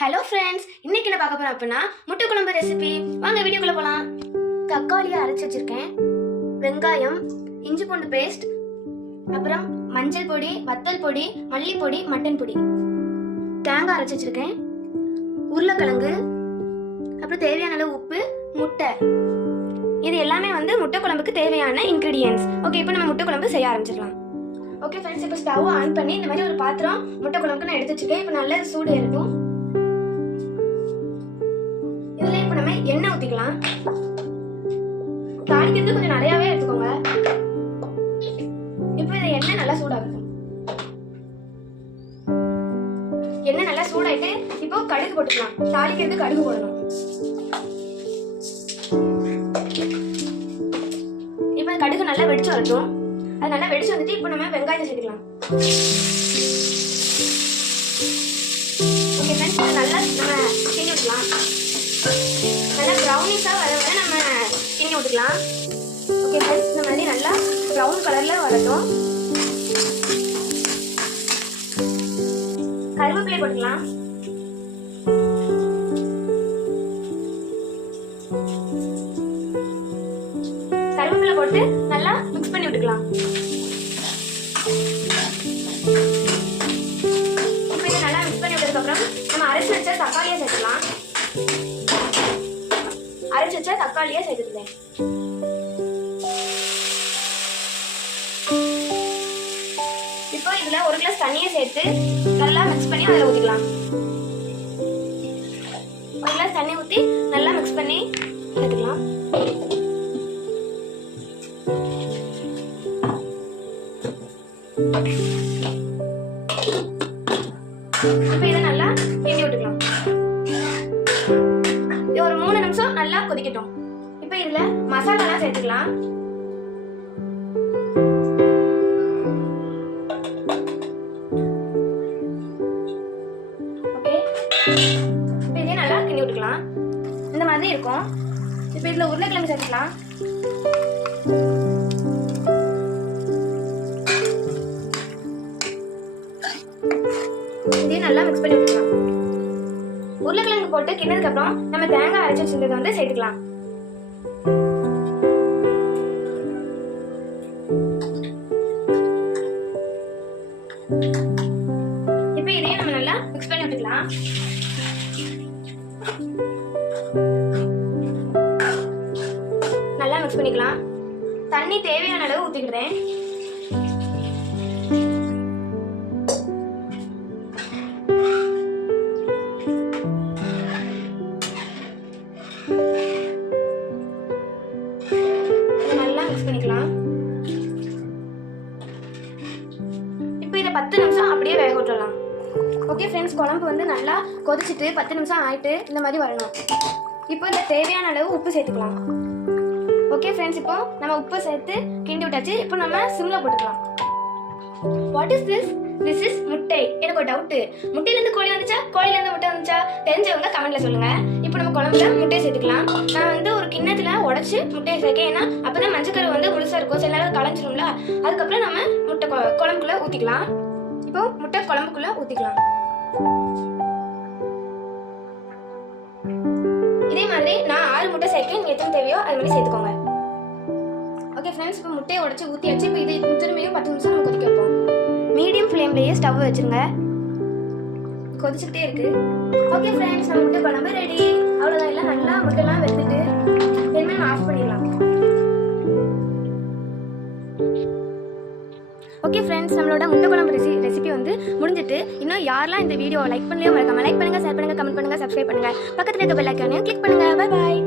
Hello friends, இன்னைக்கு என்ன பார்க்க போறோம் அப்படின்னா முட்டை குழம்பு ரெசிபி. வாங்க வீடியோக்குள்ள போலாம். தக்காளியை அரைச்சி வச்சிருக்கேன், வெங்காயம், இஞ்சி பூண்டு பேஸ்ட், அப்புறம் மஞ்சள் பொடி, வத்தல் பொடி, மல்லிப்பொடி, மட்டன் பொடி, தேங்காய் அரைச்சி வச்சிருக்கேன், உருளைக்கிழங்கு, அப்புறம் தேவையான அளவு உப்பு, முட்டை. இது எல்லாமே முட்டை குழம்புக்கு தேவையான இன்கிரீடியன்ஸ். ஓகே, இப்போ நம்ம முட்டை குழம்பு செய்ய ஆரம்பிச்சிடலாம். ஓகே ஃப்ரெண்ட்ஸ், இப்போ ஸ்டவ் ஆன் பண்ணி இந்த மாதிரி ஒரு பாத்திரம் முட்டை குழம்புக்கு நான் எடுத்து வச்சிருக்கேன். இப்போ நல்லா சூடு ஏறட்டும். இதுல இப்ப நம்ம எண்ணெய் ஊத்திக்கலாம். தாளிக்கிறது கொஞ்சம் நிறையவே எடுத்துக்கோங்க. இப்போ இந்த எண்ணெய் நல்லா சூடாகட்டும். எண்ணெய் நல்லா சூடாயிட்டு இப்போ கடுகு போட்டுக்கலாம். தாளிக்கிறதுக்கு கடுகு போடணும். இப்போ கடுகு நல்லா வெடிச்சு வரட்டும். அது நல்லா வெடிச்சு வந்துட்டு இப்போ நம்ம வெங்காயத்தை சேர்த்துக்கலாம். ஓகே ஃப்ரெண்ட்ஸ், நல்லா நம்ம கிண்டி விட்டுக்கலாம். நல்லா ப்ரௌனிஷா வர வரை நம்ம கிண்டி விட்டுக்கலாம். ஓகே ஃப்ரெண்ட்ஸ், இந்த மாதிரி நல்லா ப்ரௌன் கலர்ல வரட்டும். கருவேப்பிலை போட்டுக்கலாம். கருவேப்பிலை போட்டு நல்லா மிக்ஸ் பண்ணி விட்டுக்கலாம். இப்போ இதை நல்லா மிக்ஸ் பண்ணி விட்டதுக்கு அப்புறம் நம்ம அரைச்சு வச்ச தக்காளியை சேர்த்துக்கலாம். அரைச்சு வச்ச தக்காளியை சேர்த்துக்கிறேன். இப்போ இதுல ஒரு கிளாஸ் தண்ணியை சேர்த்து நல்லா மிக்ஸ் பண்ணி அதில் ஊற்றிக்கலாம். ஒரு கிளாஸ் தண்ணி ஊற்றி நல்லா மிக்ஸ் பண்ணி சேர்த்துக்கலாம். இப்போ இதை நல்லா கிண்டி விட்டுக்கலாம். ஒரு 3 நிமிஷம் நல்லா கொதிக்கட்டும். இப்போ இதுல மசாலாலாம் சேர்த்துக்கலாம். ஓகே, இப்போ இதே நல்லா கிண்டி விட்டுக்கலாம். இந்த மாதிரி இருக்கும். இப்போ இதுல உருளைக்கிழங்கு சேர்த்துக்கலாம். இதே நல்லா மிக்ஸ் பண்ணி விட்டுக்கலாம். உருளைக்கிழங்கு போட்டு கிண்டதுக்கு அப்புறம் நம்ம தேங்காய் அரைச்சி வச்சிருந்ததை சேர்த்துக்கலாம். இப்போ இதையும் நம்ம நல்லா மிக்ஸ் பண்ணி விட்டுக்கலாம். நல்லா மிக்ஸ் பண்ணிக்கலாம். தண்ணி தேவையான அளவு ஊத்திக்கிறேன். பண்ணிக்கலாம். இப்போ இதை 10 நிமிஷம் அப்படியே வேக விட்டுறலாம். ஓகே ஃப்ரெண்ட்ஸ், குழம்பு நல்லா கொதிச்சுட்டு 10 நிமிஷம் ஆயிட்டு இந்த மாதிரி வரணும். இப்போ இந்த தேவையான அளவு உப்பு சேர்த்துக்கலாம். ஓகே ஃப்ரெண்ட்ஸ், இப்போ நம்ம உப்பு சேர்த்து கிண்டி விட்டாச்சு. இப்போ நம்ம சிம்ல போட்டுக்கலாம். What is this? This is முட்டை. எனக்கு ஒரு டவுட், முட்டையிலேருந்து கோழி வந்துச்சா, கோழிலேருந்து முட்டை வந்துச்சா? தெரிஞ்சவங்க கமெண்ட்ல சொல்லுங்க. இப்போ நம்ம குழம்புல முட்டையை சேர்த்துக்கலாம். நான் ஒரு கிண்ணத்துல உடச்சு முட்டையை சேர்க்கேன். ஏன்னா அப்பதான் மஞ்சக்கரு முழுசா இருக்கும், சில நேரம் களைஞ்சிரும்ல. அதுக்கப்புறம் நம்ம முட்டை குழம்புக்குள்ள ஊத்திக்கலாம். இப்போ முட்டை குழம்புக்குள்ள ஊத்திக்கலாம். இதே மாதிரி நான் 6 முட்டை சேர்க்கேன். நீங்க எத்தனை தேவையோ அது மாதிரி சேர்த்துக்கோங்க. ஓகே ஃப்ரெண்ட்ஸ், இப்போ முட்டையை உடச்சு ஊத்தியாச்சு. இப்போ இதை திரும்பியும் 10 நிமிஷம் நம்ம கொதிக்க வைப்போம். மீடியம் ஃப்ளேம்லேயே ஸ்டவ் வச்சுருங்க. கொதிச்சுக்கிட்டே இருக்கு. ஓகே ஃப்ரெண்ட்ஸ், நம்ம முட்டை குழம்பு ரெடி. அவ்வளோதான். எல்லாம் நல்லா முட்டைலாம் வெந்துட்டு இனிமேல் நம்ம ஆஃப் பண்ணிடலாம். ஓகே ஃப்ரெண்ட்ஸ், நம்மளோட முட்டை குழம்பு ரெசிபி முடிஞ்சிட்டு. இன்னும் யாரெல்லாம் இந்த வீடியோ லைக் பண்ணலையோ மறக்காம லைக் பண்ணுங்க, ஷேர் பண்ணுங்க, கமெண்ட் பண்ணுங்க, சப்ஸ்கிரைப் பண்ணுங்க. பக்கத்தில் இருக்க பெல் ஐகானையும் கிளிக் பண்ணுங்க. Bye bye.